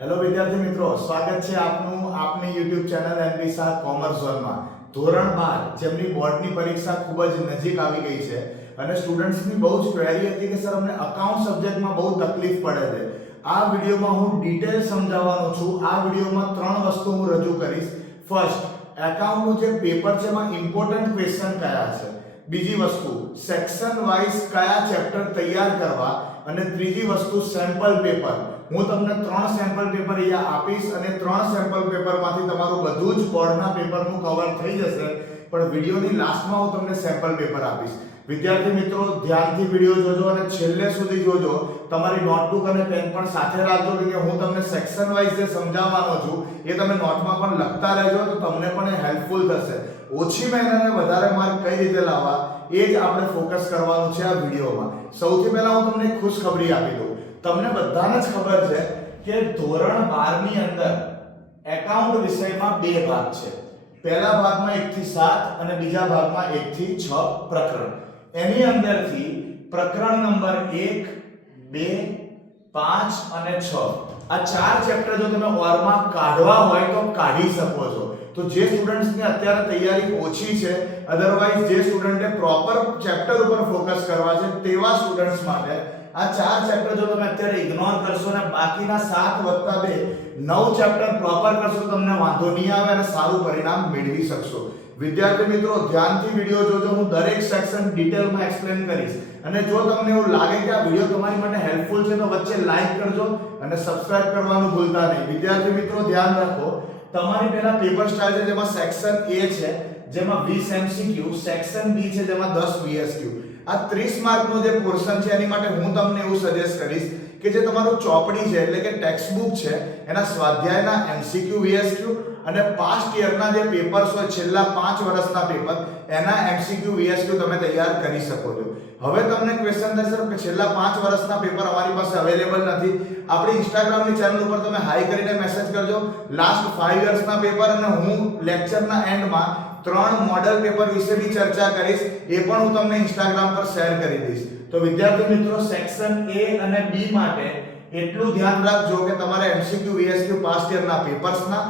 Hello વિદ્યાર્થી મિત્રો, સ્વાગત છે આપનું આપની YouTube channel MB Shah commerce ઝોનમાં. ધોરણ 12 જેમની બોર્ડની પરીક્ષા ખૂબ જ નજીક આવી ગઈ છે અને સ્ટુડન્ટ્સની બહુ જ ક્વેરી હતી કે સર અમને અકાઉન્ટ સબ્જેક્ટમાં બહુ તકલીફ પડે છે. આ વિડિયોમાં હું ડિટેલ સમજાવવાનો છું. આ વિડિયોમાં 3 વસ્તુ હું રજૂ કરીશ. ફર્સ્ટ, એકાઉન્ટનું જે પેપર છે એમાં ઇમ્પોર્ટન્ટ ક્વેશ્ચન કયા છે. બીજી વસ્તુ, સેક્શન વાઇઝ કયા ચેપ્ટર તૈયાર કરવા, અને ત્રીજી વસ્તુ સેમ્પલ પેપર. હું તમને 3 સેમ્પલ પેપર અહીંયા આપીશ અને 3 સેમ્પલ પેપરમાંથી તમારું બધું જ બોર્ડના પેપરનું કવર થઈ જશે, પણ વિડિયોની લાસ્ટમાં હું તમને સેમ્પલ પેપર આપીશ. વિદ્યાર્થી મિત્રો, ધ્યાનથી વિડિયો જોજો અને છેલ્લે સુધી જોજો. તમારી નોટબુક અને પેન પણ સાથે રાખજો કે હું તમને સેક્શન વાઇઝ જે સમજાવવાનો છું એ તમે નોટમાં પણ લખતા રહેજો, તો તમને પણ એ હેલ્પફુલ થશે. ઓછી મહેનત અને વધારે માર્ક કઈ રીતે લાવવા એ જ આપણે ફોકસ કરવાનું છે આ વિડિયોમાં. સૌથી પહેલા હું તમને એક ખુશખબરી આપી દઉં. તમને બધાને જ ખબર છે કે ધોરણ 12 ની અંદર એકાઉન્ટ વિષયમાં 2 ભાગ છે. પહેલા ભાગમાં 1 થી 7 અને બીજા ભાગમાં 1 થી 6 પ્રકરણ. એની અંદરથી પ્રકરણ નંબર 1, 2, 5 અને 6 આ 4 ચેપ્ટર જો તમે ઓરમાં કાઢવા હોય તો કાઢી શકો છો. તો જે સ્ટુડન્ટ્સને અત્યારે તૈયારી ઓછી છે, અધરવાઇઝ જે સ્ટુડન્ટે પ્રોપર ચેપ્ટર ઉપર ફોકસ કરવા છે, તેવા સ્ટુડન્ટ્સ માટે આ 4 ચેપ્ટર જો તમે અત્યારે ઇગ્નોર કરશો અને બાકીના 7 + 2 9 ચેપ્ટર પ્રોપર કરશો તો તમને વાંધો નહીં આવે અને સારું પરિણામ મેળવી શકશો. વિદ્યાર્થી મિત્રો, ધ્યાનથી વિડિયો જોજો. હું દરેક સેક્શન ડિટેલમાં એક્સપ્લેન કરીશ અને જો તમને એવું લાગે કે આ વિડિયો તમારી માટે હેલ્પફુલ છે તો વચ્ચે લાઈક કરજો અને સબસ્ક્રાઇબ કરવાનું ભૂલતા નહીં. વિદ્યાર્થી મિત્રો, ધ્યાન રાખો. તમારી પહેલા પેપર સ્ટાઇલ છે જેમાં સેક્શન A છે જેમાં 20 MCQ, સેક્શન B છે જેમાં 10 VSQ. આ 30 માર્કનો જે પોર્શન છે એની માટે હું તમને એવું સજેસ્ટ કરીશ કે જે તમારું ચોપડી છે એટલે કે ટેક્સ્ટ બુક છે એના સ્વાધ્યાયના MCQ VSQ અને પાસ્ટ યરના જે પેપર્સ હોય છેલ્લા 5 વર્ષના પેપર એના MCQ VSQ તમે તૈયાર કરી શકો છો. હવે તમને ક્વેશ્ચન થશે કે છેલ્લા 5 વર્ષના પેપર અમારી પાસે અવેલેબલ નથી. આપણી ઇન્સ્ટાગ્રામની ચેનલ ઉપર તમે હાઈ કરીને મેસેજ કરજો. લાસ્ટ 5 યર્સના પેપર અને હું લેક્ચરના એન્ડમાં 3 મોડલ પેપર વિશે બી ચર્ચા કરીશ. એ પણ હું તમને ઇન્સ્ટાગ્રામ પર શેર કરી દઈશ. તો વિદ્યાર્થી મિત્રો, સેક્શન A અને B માટે એટલું ધ્યાન રાખજો કે તમારે MCQ VSQ પાસ્ટ યરના પેપર્સના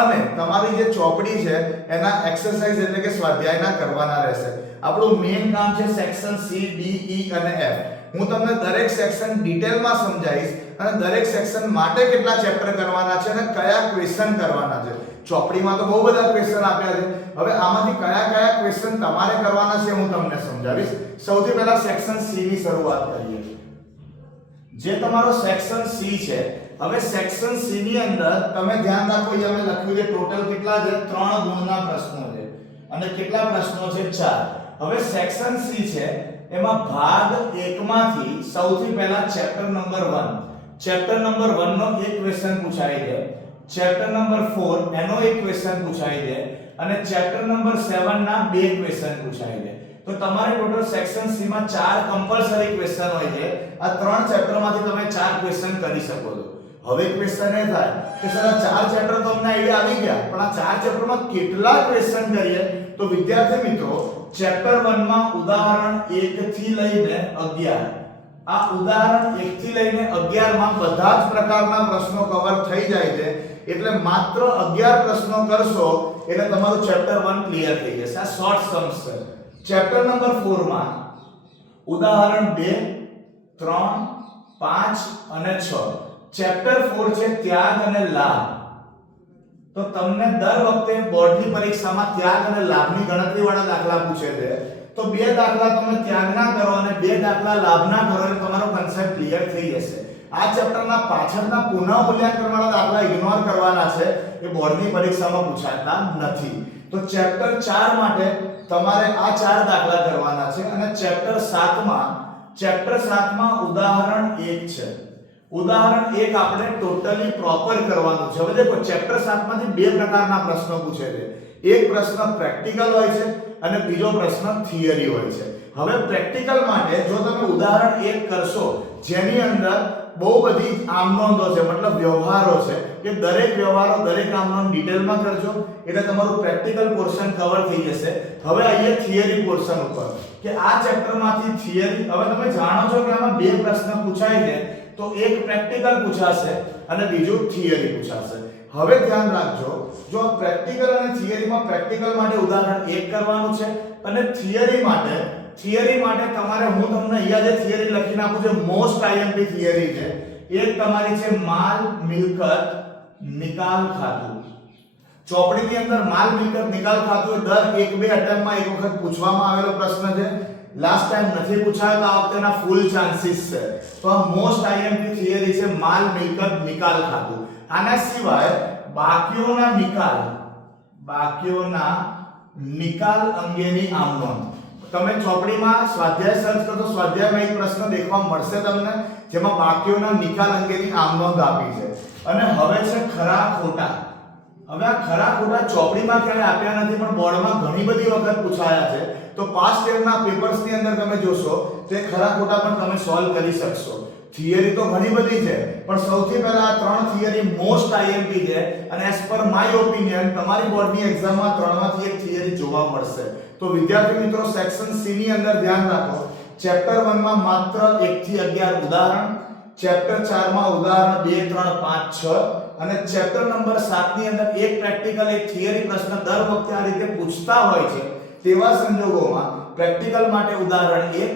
અને તમારી જે ચોપડી છે એના એક્સરસાઇઝ એટલે કે સ્વાધ્યાયના કરવાના રહેશે. આપણું મેઇન કામ છે સેક્શન C, D, E અને F. હું તમને દરેક સેક્શન ડિટેલમાં સમજાવીશ અને દરેક સેક્શન માટે કેટલા ચેપ્ટર કરવાના છે અને કયા ક્વેશ્ચન કરવાના છે. ચોપડીમાં તો બહુ બધા ક્વેશ્ચન આપ્યા છે. હવે આમાંથી કયા કયા ક્વેશ્ચન તમારે કરવાના છે હું તમને સમજાવીશ. સૌથી પહેલા સેક્શન C ની શરૂઆત કરીએ. જે તમારો સેક્શન C છે, હવે સેક્શન C ની અંદર તમે ધ્યાન રાખો, અહીંયા મેં લખ્યું છે ટોટલ કેટલા છે 3 ગુણના પ્રશ્નો છે અને કેટલા પ્રશ્નો છે 4. હવે સેક્શન C છે એમાં ભાગ 1 માંથી સૌથી પહેલા ચેપ્ટર નંબર 1, ચેપ્ટર નંબર 1 નો એક ક્વેશ્ચન પૂછાઈ છે, ચેપ્ટર નંબર 4 એનો એક ક્વેશ્ચન પૂછાઈ છે અને ચેપ્ટર નંબર 7 ના 2 ક્વેશ્ચન પૂછાઈ છે. તો તમારે ટોટલ સેક્શન C માં 4 કમ્પલસરી ક્વેશ્ચન હોય છે. આ 3 ચેપ્ટરમાંથી તમે 4 ક્વેશ્ચન કરી શકો છો. હવે ક્વેશ્ચન એ થાય કે સર આ 4 ચેપ્ટર તો અમને આઈડિયા આવી ગયા, પણ આ 4 ચેપ્ટરમાં કેટલા ક્વેશ્ચન કરીએ? તો વિદ્યાર્થી મિત્રો, ચેપ્ટર 1 માં ઉદાહરણ 1 થી લઈને 11, આ ઉદાહરણ 1 થી લઈને 11 માં બધા જ પ્રકારના પ્રશ્નો કવર થઈ જાય છે. એટલે માત્ર 11 પ્રશ્નો કરશો એટલે તમારું ચેપ્ટર 1 ક્લિયર થઈ જશે. આ શોર્ટ સમ્સ છે. ચેપ્ટર નંબર 4 માં ઉદાહરણ 2, 3, 5 અને 6. ચેપ્ટર 4 છે ત્યાગ અને લાભ. તો તમને દર વખતે બોર્ડની પરીક્ષામાં ત્યાગ અને લાભની ગણતરીવાળા દાખલા પૂછે છે. તો 2 દાખલા તમે ત્યાગના કરો અને 2 દાખલા લાભના કરો એટલે તમારો કન્સેપ્ટ ક્લિયર થઈ જશે. આ ચેપ્ટરના પાછળના પુનઃ મૂલ્યાંકનવાળા દાખલા ઇગ્નોર કરવાના છે, એ બોર્ડની પરીક્ષામાં પૂછાતા નથી. તો ચેપ્ટર 4 માટે તમારે આ 4 દાખલા કરવાના છે અને ચેપ્ટર 7 માં ઉદાહરણ 1 છે. ઉદાહરણ 1 આપણે ટોટલી પ્રોપર કરવાનું છે. હવે દેખો, ચેપ્ટર 7 માંથી 2 પ્રકારના પ્રશ્નો પૂછે છે. એક પ્રશ્ન પ્રેક્ટિકલ હોય છે અને બીજો પ્રશ્ન થિયરી હોય છે. હવે પ્રેક્ટિકલ માટે જો તમે ઉદાહરણ 1 કરશો જેની અંદર બહુ બધી આમનોંધો છે, મતલબ વ્યવહારો છે, કે દરેક વ્યવહારો દરેક આમનોંધ ડિટેલમાં કરજો એટલે તમારું પ્રેક્ટિકલ પોર્શન કવર થઈ જશે. હવે અહીંયા થિયરી પોર્શન ઉપર કે આ ચેપ્ટરમાંથી થિયરી, હવે તમે જાણો છો કે આમાં 2 પ્રશ્ન પૂછાય છે, તો એક પ્રેક્ટિકલ પૂછાશે અને બીજું થિયરી પૂછાશે. હવે ધ્યાન રાખજો, જો પ્રેક્ટિકલ અને થિયરીમાં પ્રેક્ટિકલ માટે ઉદાહરણ 1 કરવાનું છે અને થિયરી માટે તમારે હું તમને અહીંયા જે થિયરી લખીને આપું છું મોસ્ટ આઈએમપી થિયરી છે. એક તમારી છે માલ મિલકત નિકાલ ખાતું. ચોપડીની અંદર માલ મિલકત નિકાલ ખાતું દર 1-2 અટેમ્પમાં એક વખત પૂછવામાં આવેલો પ્રશ્ન છે. લાસ્ટ ટાઈમ નથી પૂછાયો તો આ વખતેના ફૂલ ચાન્સીસ છે. તો આ મોસ્ટ આઈએમપી થિયરી છે માલ મિલકત નિકાલ ખાતું. આના સિવાય બાકીઓના નિકાલ અંગેની આમનોંધ. તમે ચોપડીમાં સ્વાધ્યાય સર્ચ કરો તો સ્વાધ્યાયમાં એક પ્રશ્ન દેખવા મળશે તમને જેમાં બાકીઓના નિકાલ અંગેની આમનોંધ આપી છે. અને હવે છે ખરા ખોટા. હવે આ ખરા ખોટા ચોપડીમાં ક્યારે આપ્યા નથી પણ બોર્ડમાં ઘણી બધી વખત પૂછાયા છે. તો પાસ્ટ યરના પેપર્સની અંદર તમે જોશો તે ખરા ખોટા પણ તમે સોલ્વ કરી શકશો. થિયરી તો ઘણી બધી છે પણ સૌથી પહેલા આ 3 થિયરી મોસ્ટ આઈએમપી છે અને એઝ પર માય ઓપિનિયન તમારી બોર્ડની એક્ઝામમાં 3 માંથી એક થિયરી જોવા મળશે. તો વિદ્યાર્થી મિત્રો સેક્શન સી ની અંદર ધ્યાન રાખો. ચેપ્ટર 1 માં માત્ર 1 થી 11 ઉદાહરણ, ચેપ્ટર 4 માં ઉદાહરણ 2 3 5 6 અને ચેપ્ટર નંબર 7 ની અંદર એક પ્રેક્ટિકલ એક થિયરી પ્રશ્ન દર વખતે આ રીતે પૂછતા હોય છે. તેવા સંજોગોમાં પ્રેક્ટિકલ માટે ઉદાહરણ 1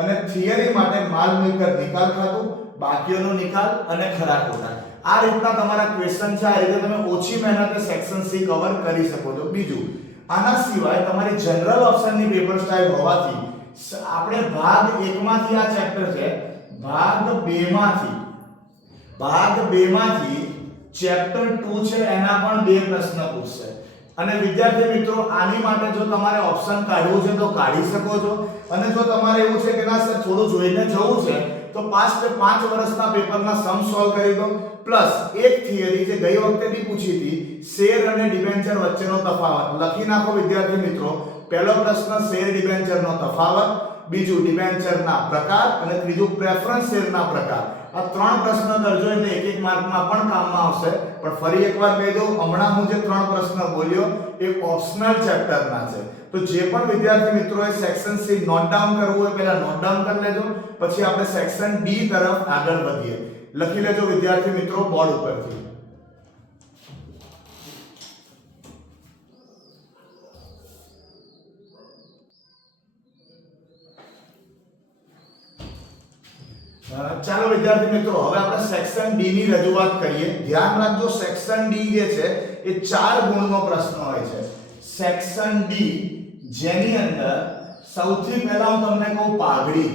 અને થિયરી માટે માલ મિલકત નિકાલ ખાતું, બાકીઓનો નિકાલ અને ખરા ખોટા. આ રીતના તમારા ક્વેશ્ચન છે. આ રીતે તમે ઓછી મહેનતે સેક્શન સી કવર કરી શકો છો. બીજું આના સિવાય તમારી જનરલ ઓપ્શનની પેપર સ્ટાઇલ હોવાથી આપણે ભાગ 1 માંથી આ ચેપ્ટર છે, ભાગ 2 માંથી ચેપ્ટર 2 છે એના પણ 2 પ્રશ્ન પૂછશે. અને વિદ્યાર્થી મિત્રો આની માટે જો તમારે ઓપ્શન કાઢવું છે તો કાઢી શકો છો અને જો તમારે એવું છે કે ના સર થોડું જોઈને જવું છે તો પાસ્ટ 5 વર્ષના પેપરના સમ સોલ્વ કરી દો પ્લસ એક થિયરી જે ગઈ વખતે બી પૂછી હતી શેર અને ડિબેન્ચર વચ્ચેનો તફાવત લખી નાખો વિદ્યાર્થી મિત્રો. પહેલો પ્રશ્ન શેર ડિબેન્ચરનો તફાવત, બીજું ડિબેન્ચરના પ્રકાર અને ત્રીજું પ્રેફરન્સ શેરના પ્રકાર. આ 3 પ્રશ્ન કરજો એટલે એક એક માર્કમાં પણ કામમાં આવશે. પણ ફરી એકવાર કહી દઉં, હમણાં હું જે 3 પ્રશ્ન બોલ્યો એ ઓપ્શનલ ચેપ્ટરના છે. તો જે પણ વિદ્યાર્થી મિત્રોએ સેક્શન સી નોટ ડાઉન કરવું હોય પહેલા નોટ ડાઉન કરી લેજો, પછી આપણે સેક્શન ડી તરફ આગળ વધીએ. લખી લેજો વિદ્યાર્થી મિત્રો બોર્ડ ઉપરથી. ચાલો વિદ્યાર્થી મિત્રો હવે આપણે સેક્શન ડી ની રજૂઆત કરીએ. ધ્યાન રાખજો સેક્શન ડી જે છે એ 4 ગુણનો પ્રશ્ન હોય છે. સેક્શન ડી જેની અંદર સૌથી પહેલા હું તમને કહું પાઘડી,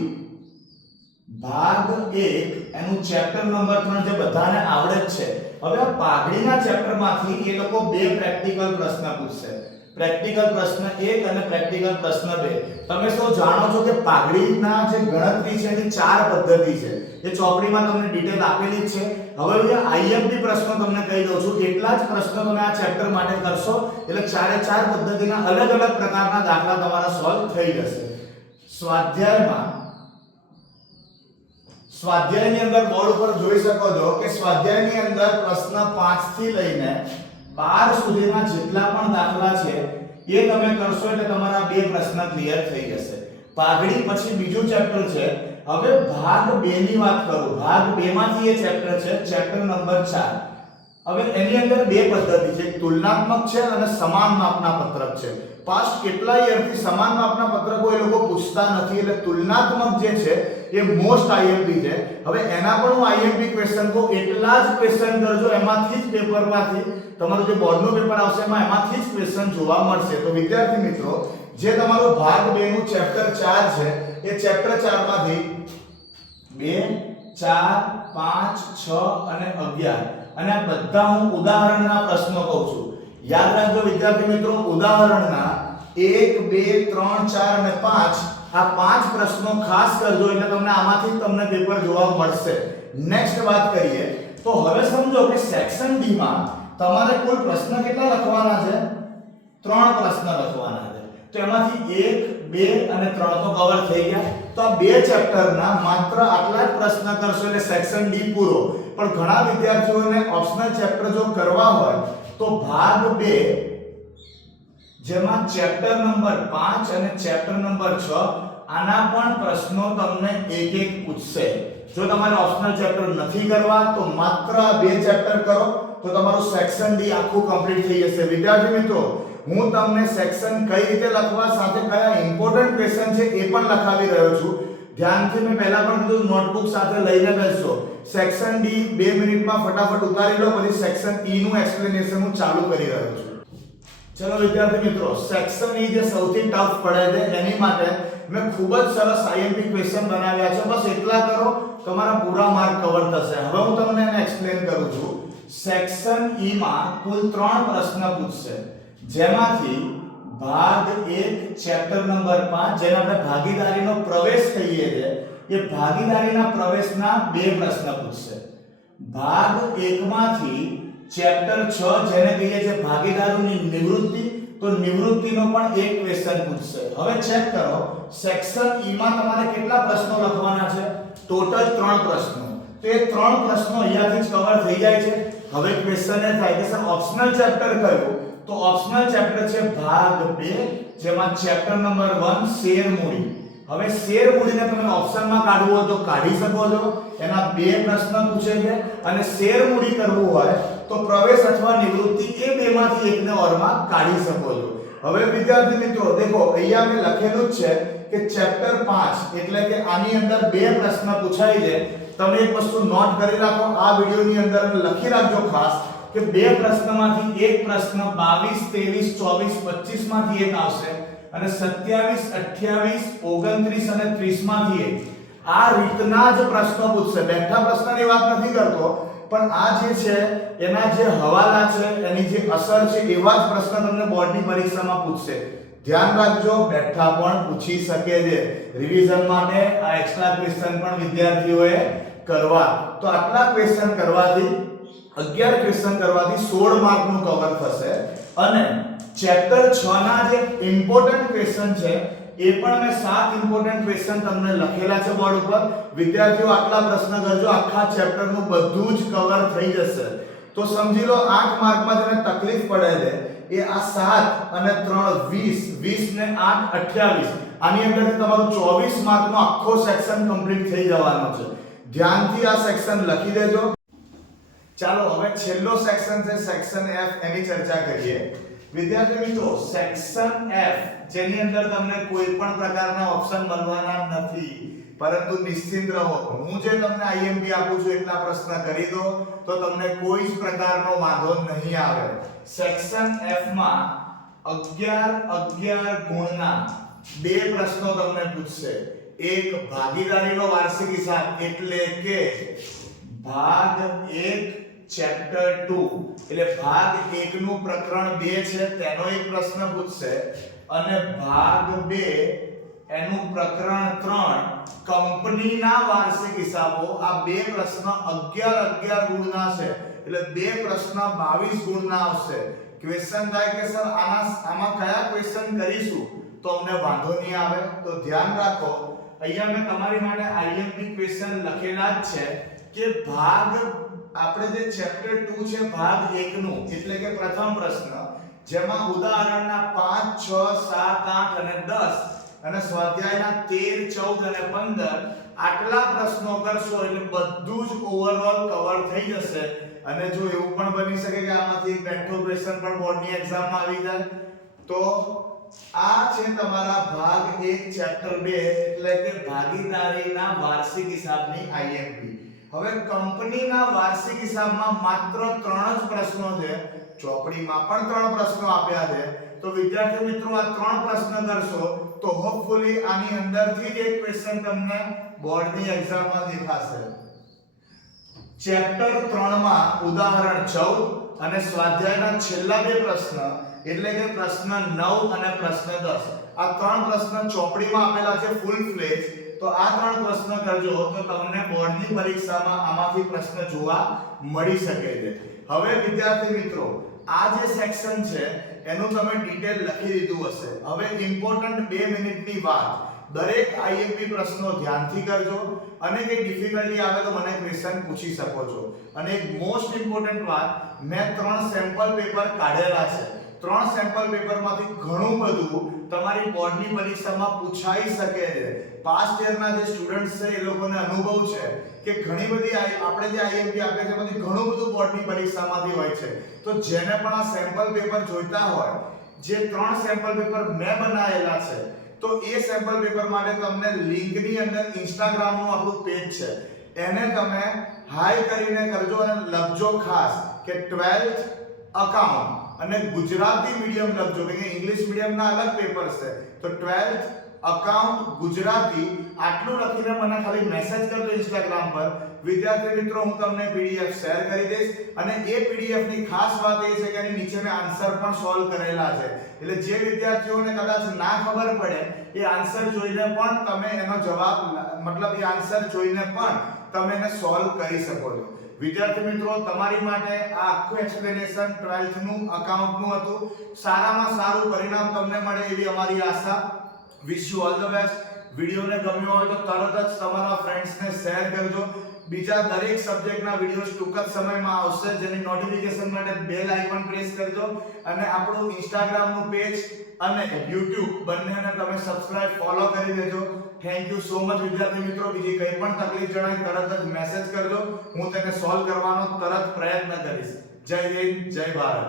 ભાગ 1 એનું ચેપ્ટર નંબર 3 જે બધાને આવડે જ છે. હવે આ પાઘડીના ચેપ્ટરમાંથી એ લોકો 2 પ્રેક્ટિકલ પ્રશ્ન પૂછશે. પ્રેક્ટિકલ પ્રશ્ન 1 અને પ્રેક્ટિકલ પ્રશ્ન 2. તમે સૌ જાણો છો કે પાઘડીના જે ગણતરી છે એની 4 પદ્ધતિ છે. એ ચોપડીમાં તમને ડિટેલ આપેલી જ છે. હવે અહીંયા આઈએમપી પ્રશ્નો તમને કહી દઉં છું. એટલા જ પ્રશ્નો તમે આ ચેપ્ટર માટે કરશો એટલે 4 પદ્ધતિના અલગ અલગ પ્રકારના દાખલા તમારા સોલ્વ થઈ જશે. સ્વાધ્યાયની અંદર બોર્ડ ઉપર જોઈ શકો છો કે સ્વાધ્યાયની અંદર પ્રશ્ન 5 થી લઈને 12 સુધીના જેટલા પણ દાખલા છે એ તમે કરશો એટલે તમારા 2 પ્રશ્ન ક્લિયર થઈ જશે. પાઘડી પછી બીજું ચેપ્ટર છે. હવે ભાગ 2 ની વાત કરું. ભાગ 2 માંથી એ ચેપ્ટર છે ચેપ્ટર નંબર 4. હવે એની અંદર 2 પદ્ધતિ છે, તુલનાત્મક છે અને સમાન માપના પત્રક છે. પાસ્ટ કેટલા યરથી સમાન માપના પત્રકો એ લોકો પૂછતા નથી એટલે તુલનાત્મક જે છે એ મોસ્ટ આઈએમપી છે. હવે એના પણ હું આઈએમપી ક્વેશ્ચન કહું એટલા જ ક્વેશ્ચન કરજો, એમાંથી જ પેપરમાંથી તમારું જે બોર્ડનું પેપર આવશે એમાંથી જ ક્વેશ્ચન જોવા મળશે. તો વિદ્યાર્થી મિત્રો જે તમારું ભાગ 2 નું ચેપ્ટર 4 છે એ ચેપ્ટર 4 માંથી 2 4 5 6 અને 11 અને આ બધા હું ઉદાહરણના પ્રશ્નો કહું છું. યાદ રાખજો વિદ્યાર્થી મિત્રો ઉદાહરણના 1 2 3 4 અને 5 આ 5 પ્રશ્નો ખાસ કરજો એટલે તમને આમાંથી તમને પેપર જોવા મળશે. નેક્સ્ટ વાત કરીએ તો હવે સમજો કે સેક્શન ડી માં તમારે કુલ પ્રશ્ન કેટલા લખવાના છે? 3 પ્રશ્ન લખવાના છે. તો એમાંથી 1 2 અને 3 તો કવર થઈ ગયા. તો આ 2 ચેપ્ટરના માત્ર આટલા જ પ્રશ્ન કરશો એટલે સેક્શન ડી પૂરો. પણ ઘણા વિદ્યાર્થીઓને ઓપ્શનલ ચેપ્ટર જો કરવા હોય તો ભાગ 2 જેમાં ચેપ્ટર નંબર 5 અને ચેપ્ટર નંબર 6 આના પણ પ્રશ્નો તમને એક એક પૂછશે. જો તમારે ઓપ્શનલ ચેપ્ટર નથી કરવા તો માત્ર આ બે ચેપ્ટર કરો તો તમારું સેક્શન ડી આખું કમ્પ્લીટ થઈ જશે. વિદ્યાર્થી મિત્રો, હું તમને સેક્શન કઈ રીતે લખવા સાથે કયા ઇમ્પોર્ટન્ટ ક્વેશ્ચન છે એ પણ લખાવી રહ્યો છું. ધ્યાનથી મેં પહેલા પણ કીધું નોટબુક સાથે લઈને બેસજો. સેક્શન ડી 2 મિનિટમાં ફટાફટ ઉતારી લો, પછી સેક્શન ઈ નું એક્સપ્લેનેશન હું ચાલુ કરી રહ્યો છું. ચલો વિદ્યાર્થી મિત્રો, સેક્શન ઈ જે સૌથી ટફ પડે છે એની માટે મેં ખૂબ જ સરસ આઈએમપી ક્વેશ્ચન બનાવ્યા છે. બસ એટલા કરો તમારા પૂરા માર્ક કવર થશે. હવે હું તમને એને એક્સપ્લેન કરું છું. સેક્શન ઈ માં કુલ 3 પ્રશ્ન પૂછશે, જેમાંથી ભાગ 1 ચેપ્ટર નંબર 5 જેને આપણે ભાગીદારીનો પ્રવેશ કહીએ છીએ, એ ભાગીદારીના પ્રવેશના 2 પ્રશ્ન પૂછશે. ભાગ 1 માંથી ચેપ્ટર 6 જેને કહીએ છીએ ભાગીદારોની નિવૃત્તિ, તો નિવૃત્તિનો પણ એક ક્વેશ્ચન પૂછશે. હવે ચેક કરો, સેક્શન ઈ માં તમારે કેટલા પ્રશ્નો લખવાના છે? ટોટલ 3 પ્રશ્નો. તો એ 3 પ્રશ્નો અહીંયાથી જ કવર થઈ જાય છે. હવે ક્વેશ્ચન એ થાય કે સર ઓપ્શનલ ચેપ્ટર કયું? તો ઓપ્શનલ ચેપ્ટર છે ભાગ 2, જેમાં ચેપ્ટર નંબર 1 શેર મૂડી. હવે શેર મૂડીને તમે ઓપ્શનમાં કાઢવું હોય તો કાઢી શકો છો. એના 2 પ્રશ્ન પૂછે છે, અને શેર મૂડી કરવું હોય તો પ્રવેશ અથવા નિવૃત્તિ એ બેમાંથી એકને ઓરમાં કાઢી શકો છો. હવે વિદ્યાર્થી મિત્રો દેખો, અહીંયા મેં લખેલું જ છે કે ચેપ્ટર 5 એટલે કે આની અંદર 2 પ્રશ્ન પૂછાય છે. તમે એક વસ્તુ નોટ કરી રાખો, આ વિડિયોની અંદર લખી રાખજો ખાસ કે 2 પ્રશ્નમાંથી એક પ્રશ્ન 22 23 24 25 માંથી એક આવશે, અને 27 28 29 અને 30 માંથી એક. આ રીતના જ પ્રશ્નો પૂછશે. બેઠા પ્રશ્નની વાત નથી કરતો, પણ આ જે છે એના જે હવાલા છે, એની જે અસર છે, એવા જ પ્રશ્ન તમને બોર્ડની પરીક્ષામાં પૂછશે. ધ્યાન રાખજો, બેઠા પણ પૂછી શકે છે. રિવિઝન માટે આ એક્સ્ટ્રા ક્વેશ્ચન પણ વિદ્યાર્થીઓએ કરવા. તો આટલા ક્વેશ્ચન કરવાથી 11 ક્વેશ્ચન કરવાથી 16 માર્કનું કવર થશે. અને ચેપ્ટર 6 ના જે ઇમ્પોર્ટન્ટ ક્વેશ્ચન છે એ પણ મેં 7 ઇમ્પોર્ટન્ટ ક્વેશ્ચન તમને લખેલા છે બોર્ડ ઉપર. વિદ્યાર્થીઓ આટલા પ્રશ્ન કરજો, આખા ચેપ્ટરનું બધું જ કવર થઈ જશે. તો સમજી લો 8 માર્કમાં જેને તકલીફ પડે છે એ આ 7 અને 3 20 20 ને 8 28, આની અંદરથી તમારું 24 માર્કનો આખો સેક્શન કમ્પ્લીટ થઈ જવાનો છે. ધ્યાનથી આ સેક્શન લખી દેજો. ચાલો હવે છેલ્લો સેક્શન છે સેક્શન F, એની ચર્ચા કરીએ. વિદ્યાર્થી મિત્રો, સેક્શન F જેની અંદર તમને કોઈ પણ પ્રકારના ઓપ્શન મળવાના નથી, પરંતુ નિશ્ચિંત રહો. હું જે તમને IMP આપું છું એટલા પ્રશ્ન કરી દો તો તમને કોઈ જ પ્રકારનો વાંધો નહીં આવે. સેક્શન F માં 11 ગુણના 2 પ્રશ્નો તમને પૂછશે. એક ભાગીદારીનો વાર્ષિક હિસાબ એટલે કે ભાગ 1 ચેપ્ટર 2 એટલે ભાગ 1 નું પ્રકરણ 2 છે તેનો એક પ્રશ્ન પૂછશે, અને ભાગ 2 એનું પ્રકરણ 3 કંપનીના વાર્ષિક હિસાબો. આ 2 પ્રશ્ન 11 ગુણના છે, એટલે 2 પ્રશ્ન 22 ગુણના આવશે. ક્વેશ્ચન થાય કે સર આમાં કયા ક્વેશ્ચન કરીશું તો અમને વાંધો નહીં આવે. તો ધ્યાન રાખો, અહીંયા મેં તમારી માટે IMP ક્વેશ્ચન લખેલા જ છે કે ભાગ આપણે જે ચેપ્ટર 2 છે ભાગ 1 નું એટલે કે પ્રથમ પ્રશ્ન, જેમાં ઉદાહરણના 5 6 7 8 અને 10 અને સ્વાધ્યાયના 13 14 અને 15 આટલા પ્રશ્નો કરશો એટલે બધું જ ઓવરઓલ કવર થઈ જશે. અને જો એવું પણ બની શકે કે આમાંથી બેઠો ક્વેશ્ચન પણ બોર્ડની એક્ઝામમાં આવી જાય, તો આ છે તમારા ભાગ 1 ચેપ્ટર 2 એટલે કે ભાગીદારીના વાર્ષિક હિસાબની IMP. હવે કંપનીના વાર્ષિક હિસાબમાં માત્ર 3 જ પ્રશ્નો છે. ચોપડીમાં પણ 3 પ્રશ્નો આપ્યા છે. તો વિદ્યાર્થી મિત્રો, આ 3 પ્રશ્ન કરશો તો હોપફુલી આની અંદરથી જ એક ક્વેશ્ચન તમને બોર્ડની એક્ઝામમાં દેખાશે. ચેપ્ટર 3 માં ઉદાહરણ 14 અને સ્વાધ્યાયના છેલ્લા 2 પ્રશ્ન એટલે કે પ્રશ્ન 9 અને પ્રશ્ન 10, આ 3 પ્રશ્ન ચોપડીમાં આપેલા છે ફૂલ ફ્લેજ. તો આ 3 પ્રશ્ન કરજો તો તમને બોર્ડની પરીક્ષામાં આમાંથી પ્રશ્ન જોવા મળી શકે છે. હવે વિદ્યાર્થી મિત્રો, આ જે સેક્શન છે એનું તમે ડિટેલ લખી દીધું હશે. હવે ઇમ્પોર્ટન્ટ 2 મિનિટની વાત, દરેક IMP પ્રશ્નો ધ્યાનથી કરજો, અને કે ડિફિકલ્ટી આવે તો મને ક્વેશ્ચન પૂછી શકો છો. અને એક મોસ્ટ ઇમ્પોર્ટન્ટ વાત, મેં 3 સેમ્પલ પેપર કાઢેલા છે. 3 સેમ્પલ પેપરમાંથી ઘણું બધું તમારી બોર્ડની પરીક્ષામાં પૂછાઈ શકે છે. પાસ્ટ યરના જે સ્ટુડન્ટ્સ છે એ લોકોને અનુભવ છે કે ઘણી બધી આપણે જે આઈએમપી આપે છે એમાંથી ઘણું બધું બોર્ડની પરીક્ષામાંથી હોય છે. તો જેને પણ આ સેમ્પલ પેપર જોઈતા હોય, જે 3 સેમ્પલ પેપર મેં બનાવેલા છે, તો એ સેમ્પલ પેપર માટે તમને લિંકની અંદર Instagram નું આપણું પેજ છે, એને તમે હાઈ કરીને કરજો અને લખજો ખાસ કે 12th અકાઉન્ટ અને ગુજરાતી મીડિયમ લખજો કે ઇંગ્લિશ મીડિયમના અલગ પેપર્સ છે. તો 12th અકાઉન્ટ ગુજરાતી આટલું લખીને મને ખાલી મેસેજ કરજો Instagram પર. વિદ્યાર્થી મિત્રો, હું તમને PDF શેર કરી દઈશ અને એ PDF ની ખાસ વાત એ છે કે એની નીચે મેં આન્સર પણ સોલ્વ કરેલા છે. એટલે જે વિદ્યાર્થીઓને કદાચ ના ખબર પડે એ આન્સર જોઈને પણ તમે એનો જવાબ મતલબ એ આન્સર જોઈને પણ તમે એને સોલ્વ કરી શકો છો. વિદ્યાર્થી મિત્રો, તમારી માટે આ આખું એક્સપ્લેનેશન 12th નું અકાઉન્ટ નું હતું. સારામાં સારું પરિણામ તમને મળે એવી અમારી આશા. Wish you all the best. વિડિયોને ગમ્યો હોય તો તરત જ તમારા ફ્રેન્ડ્સને શેર કરજો. બીજા દરેક સબ્જેક્ટના વિડિયોઝ ટૂંક જ સમયમાં આવશે, જેની નોટિફિકેશન માટે બેલ આઇકન પ્રેસ કરજો અને આપણું Instagram નું પેજ અને YouTube બંનેને તમે સબસ્ક્રાઇબ ફોલો કરી દેજો. થેન્ક યુ સો મચ વિદ્યાર્થી મિત્રો. બીજી કંઈ પણ તકલીફ જણાય તરત જ મેસેજ કરજો, હું તેને સોલ્વ કરવાનો તરત પ્રયત્ન કરીશ. જય હિન્દ, જય ભારત.